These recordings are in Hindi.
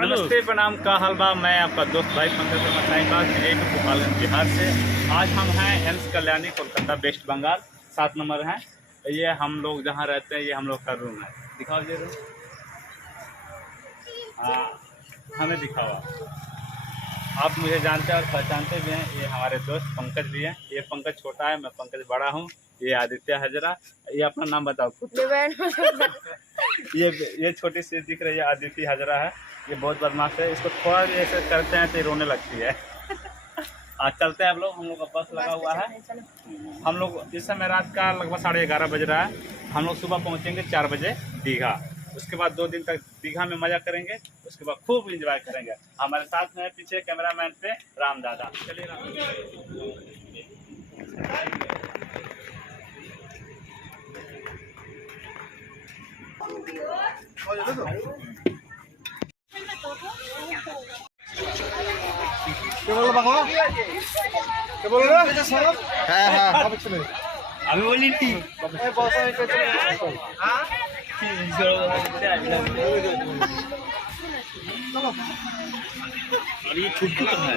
नमस्ते, प्रणाम, का हलवा। मैं आपका दोस्त भाई पंकज शर्मा गोपालगंज बिहार से। आज हम हैं एम्स कल्याणी, कोलकाता, वेस्ट बंगाल। 7 नंबर है। ये हम लोग जहाँ रहते हैं, ये हम लोग का रूम है। दिखाओ ये रूम। हाँ, हमें दिखाओ। आप मुझे जानते हैं और पहचानते भी हैं। ये हमारे दोस्त पंकज भी हैं। ये पंकज छोटा है, मैं पंकज बड़ा हूँ। ये आदित्य हजरा। ये अपना नाम बताओ खुद। ये छोटी सी दिख रही है, आदित्य हजरा है। ये बहुत बदमाश है। इसको थोड़ा भी ऐसे करते हैं तो रोने लगती है। आज चलते हैं हम लोग का बस लगा हुआ है। हम लोग इस समय रात का लगभग 11:30 बज रहा है। हम लोग सुबह पहुंचेंगे 4 बजे दीघा। उसके बाद 2 दिन तक दीघा में मजा करेंगे। उसके बाद खूब एंजॉय करेंगे। हमारे साथ में पीछे कैमरामैन पे राम दादा। चलिए राम। আমি বলিনি और ये छुट्टी तो है।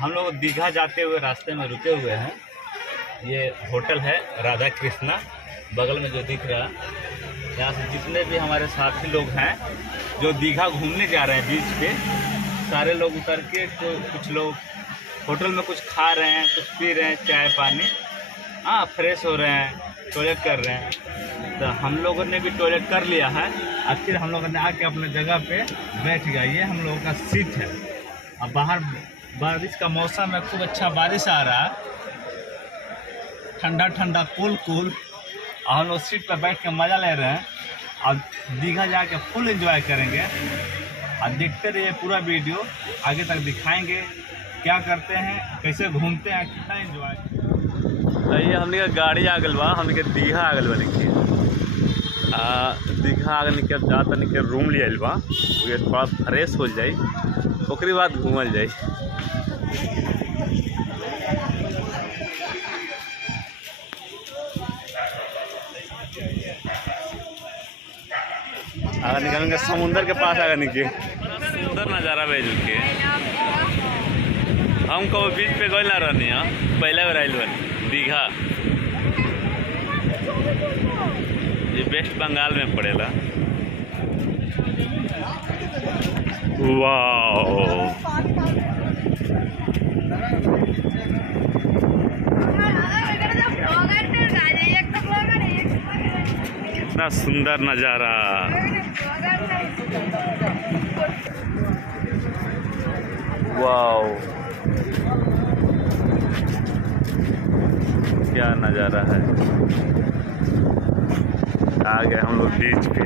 हम लोग दीघा जाते हुए रास्ते में रुके हुए हैं। ये होटल है राधा कृष्णा, बगल में जो दिख रहा है। यहाँ से जितने भी हमारे साथी लोग हैं जो दीघा घूमने जा रहे हैं बीच पे, सारे लोग उतर के तो कुछ लोग होटल में कुछ खा रहे हैं, कुछ पी रहे हैं, चाय पानी, हाँ, फ्रेश हो रहे हैं, टॉयलेट कर रहे हैं। तो हम लोगों ने भी टॉयलेट कर लिया है। और फिर हम लोगों ने आके अपने जगह पे बैठ गया। ये हम लोगों का सीट है। अब बाहर बारिश का मौसम है, खूब अच्छा बारिश आ रहा है, ठंडा ठंडा कूल कूल। और हम लोग सीट पर बैठ के मज़ा ले रहे हैं। अब दीघा जाके फुल एंजॉय करेंगे। और देखते रहिए पूरा वीडियो, आगे तक दिखाएंगे क्या करते हैं, कैसे घूमते हैं, कितना एंजॉय। ये हमने गाड़ी आ गल बा, हमने दीघा आ गल बा। देखिए दीघा आ गल के जाता नहीं के रूम ले आइल बा। ये थोड़ा फ्रेश हो जाए, ओकरी बाद घूमल जाए। अगर निकलेंगे समुंदर के पास, अगर निकले सुंदर नज़ारा भेज के। हम कभी बीच पे गए ना रहनी है, पहले बार आइल बनी दीघा। ये वेस्ट बंगाल में पड़ेला। वाह, इतना सुंदर नज़ारा। वाओ, क्या नज़ारा है। आ गए हम लोग बीच पे।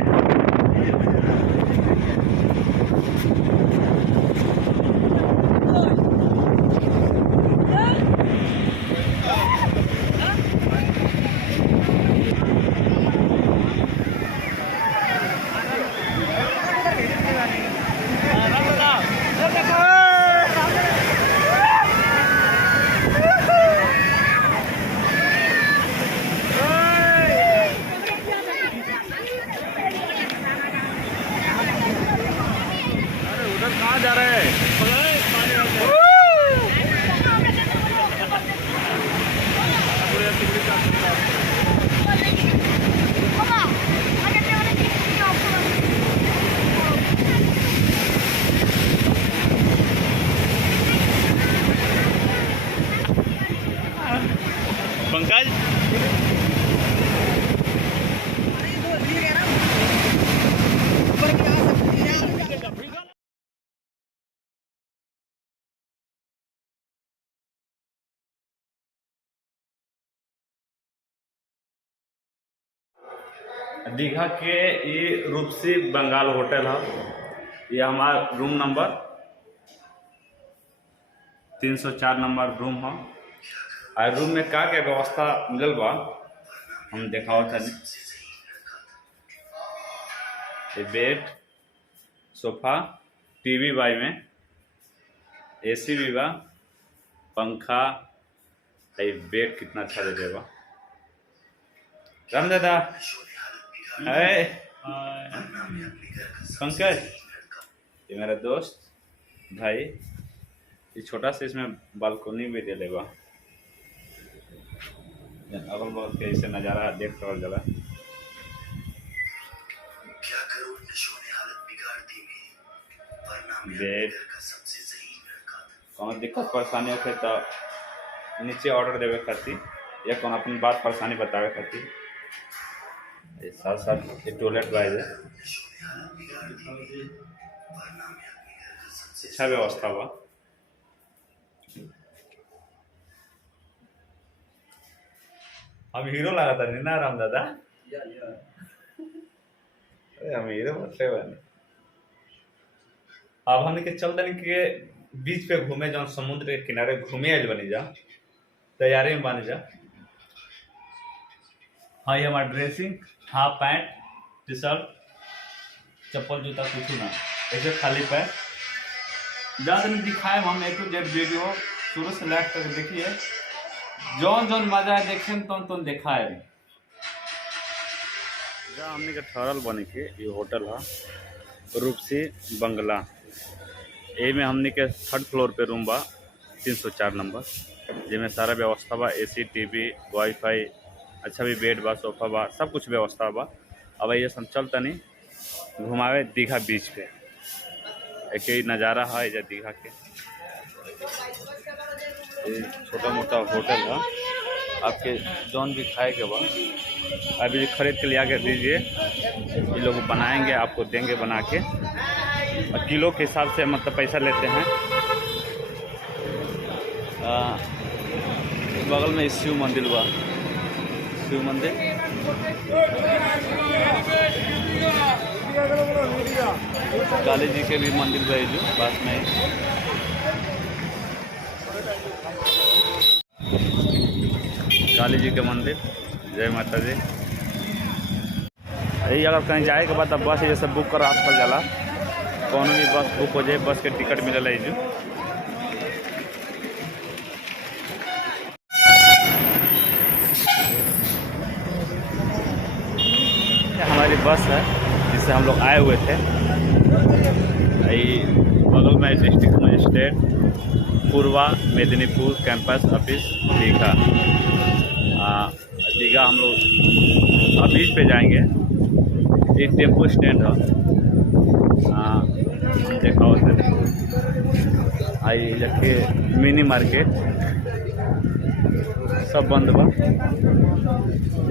पंकज दीघा के ये रूपसी बंगाल होटल है। ये हमारा रूम नंबर 304 नंबर रूम है। और रूम में का क्या व्यवस्था मिलल बा हम देखाओ तनी। ये बेड, सोफा, टीवी बाई में, एसी भी बा, पंखा। ये बेड कितना अच्छा दे देगा। राम दादा, पंकज, ये मेरा दोस्त भाई। ये छोटा सा इसमें बालकोनी भी दे देगा। अगल बगल के ऐसे नज़ारा देख रहा जगह। बेड कौन दिक्कत परेशानी होते तो नीचे ऑर्डर देवे खातिर या कौन अपन बात परेशानी बतावे खातिर। साथ साथ ये टॉयलेट वाइज है, अच्छा व्यवस्था बा। हम हीरो लगा था नहीं ना राम दादा। अरे हम हीरो मतलब बने। अब हम के चल देने के बीच पे घूमे जाओ, समुद्र के किनारे घूमे आयल बनी जा, तैयारी में बन जा। हाँ ये हमारा dressing, half pant, T shirt, चप्पल जूता कुछ ना, ऐसे खाली पैर। ज़्यादा नहीं दिखाए हम A to Z वीडियो शुरू से लाइक करके देखिए। जौन जौन मजा है देखें तो दिखाए। जहाँ हमने के ठहरल बने के ये होटल है रूपसी बंगला। ए में हमने के 3rd फ्लोर पे रूम बा 304 नंबर, जिसमें सारा व्यवस्था बा, AC, टीवी, वाईफाई, अच्छा भी बेड बा, सोफा बा, सब कुछ व्यवस्था बा। अब ये सब चलता नहीं घुमावे दीघा बीच पे। एक ही नज़ारा है या दीघा के। छोटा मोटा होटल है, आपके जौन भी खाए के बाद अभी खरीद के लिया के दीजिए, ये लोग बनाएंगे आपको देंगे बना के। और किलो के हिसाब से मतलब पैसा लेते हैं। बगल में शिव मंदिर बा, शिव मंदिर। काली जी के भी मंदिर बा जो पास में। काली जी के मंदिर, जय माता दी। यही अगर कहीं जाए के बाद अब बस जैसे बुक कर आसपास जाला, कौन भी बस बुक हो जाए, बस के टिकट मिले है जो। हमारी बस है जिससे हम लोग आए हुए थे। बगल में डिस्ट्रिक्ट मजिस्ट्रेट पूर्वा मेदिनीपुर कैंपस ऑफिस दीघा। दीघा हम लोग बीच पे जाएंगे। एक टेम्पो स्टैंड है, देखा आई जबकि मिनी मार्केट सब बंद बा।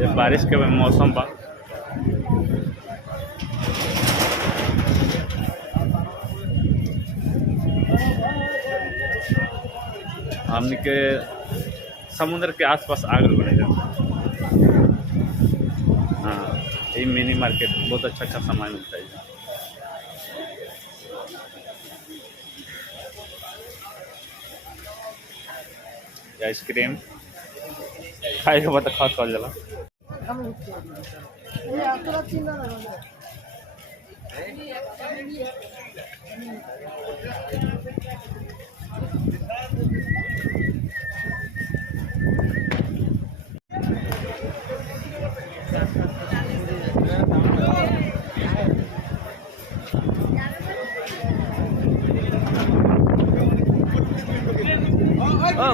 ये बारिश के मौसम बा। हमने के समुद्र के आसपास आगल बने। हाँ ये मिनी मार्केट बहुत अच्छा अच्छा सामान मिलता है। आइसक्रीम खाए के बाद खा खा जला।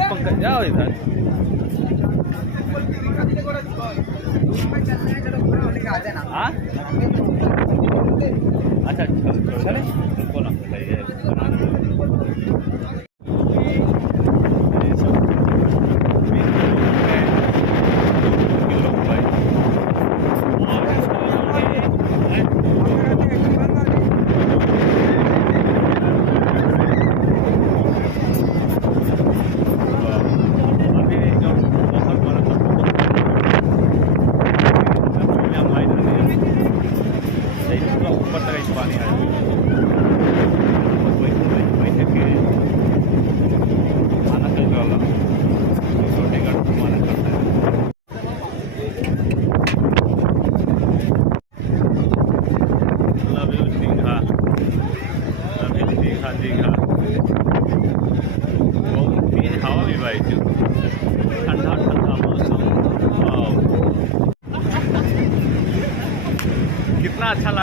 पंकज जाओ इधर। हाँ अच्छा चले उनको ना बताइए।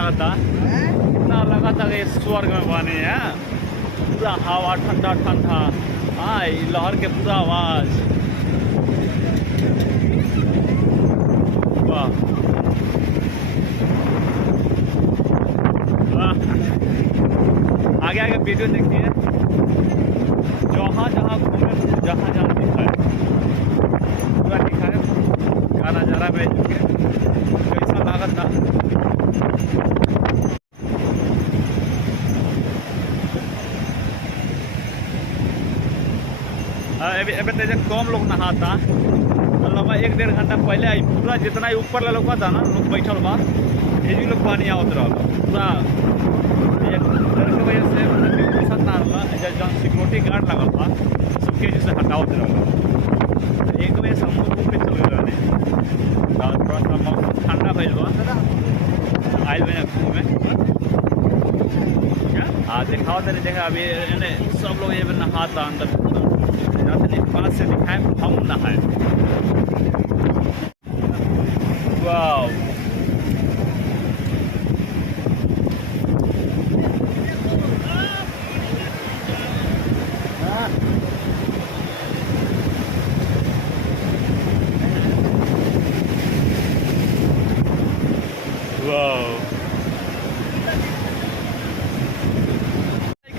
लगा था कि स्वर्ग में बने हैं। पूरा हवा ठंडा ठंडा, हाँ लहर के पूरा आवाज, वाह आगे आगे वीडियो देखिए, जहाँ जहाँ घूमे जहाँ जहाँ दिखा है पूरा दिखा है क्या नज़ारा है। कैसा लागत था। अभी तेज कम लोग नहाता, मतलब 1-1.5 घंटा पहले आई पूरा जितना ऊपर ला लोग था ना लोग बैठल बा, ये लोग पानी आवत रहा पूरा। डर के वजह से मतलब ना रहा, जहाँ सिक्योरिटी गार्ड लगल था सबके जैसे हटावत रहा। एक बजे से हम लोग पे चल गए रहने, थोड़ा सा मौसम ठंडा भइल बा, आइल बने घूमे हाँ दिखाओ तनी देखा। अभी सब लोग ये नहाता अंदर, पास से दिखाए हम नहाए। वाह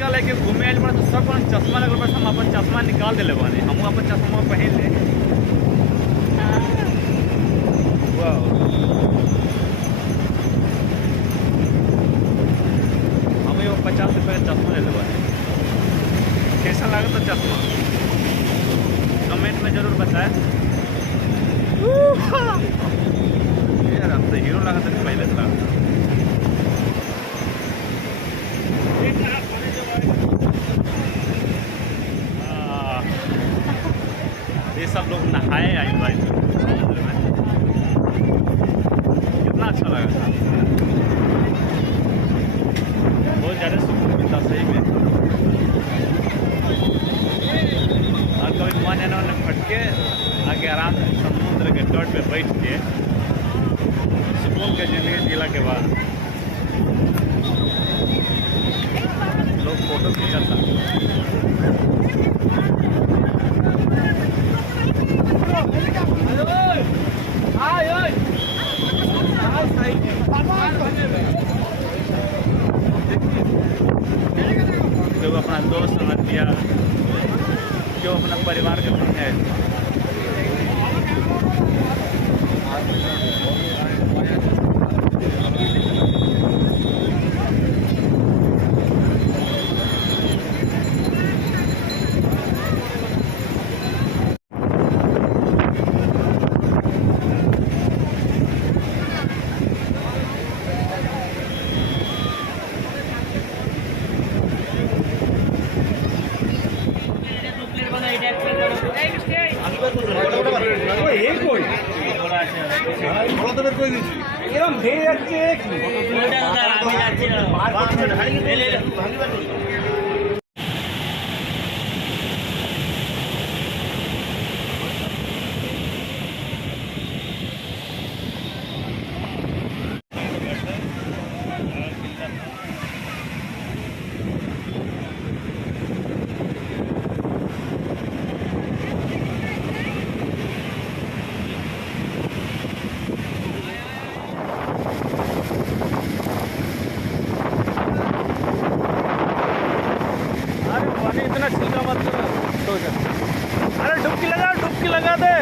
लेके घूमे आइल बड़ा, सब चश्मा लगल बड़ा, हम अपन चश्मा निकाल दिले बानी, हम अपन चश्मा पहन ले। हम 50 रुपये का चश्मा ले बानी। कैसा लगा था चश्मा कमेंट में जरूर बताएं। यार हम तो हीरो लगा था पहले से लगा था। ये सब लोग नहाए आई भाई समुद्र में, कितना अच्छा लगा था, बहुत ज़्यादा सुकून मिलता सही में। और कभी मन है ना फटके आके आराम से समुद्र के तट पे बैठ के सुकून के जिंदगी जिला के बाद लोग फोटो खींचता। जो अपना दोस्त संगतिया, जो अपना परिवार के संग है। এরকম ভেঙে যাচ্ছে। इतना छिलका मत करो। अरे डुबकी लगा दे।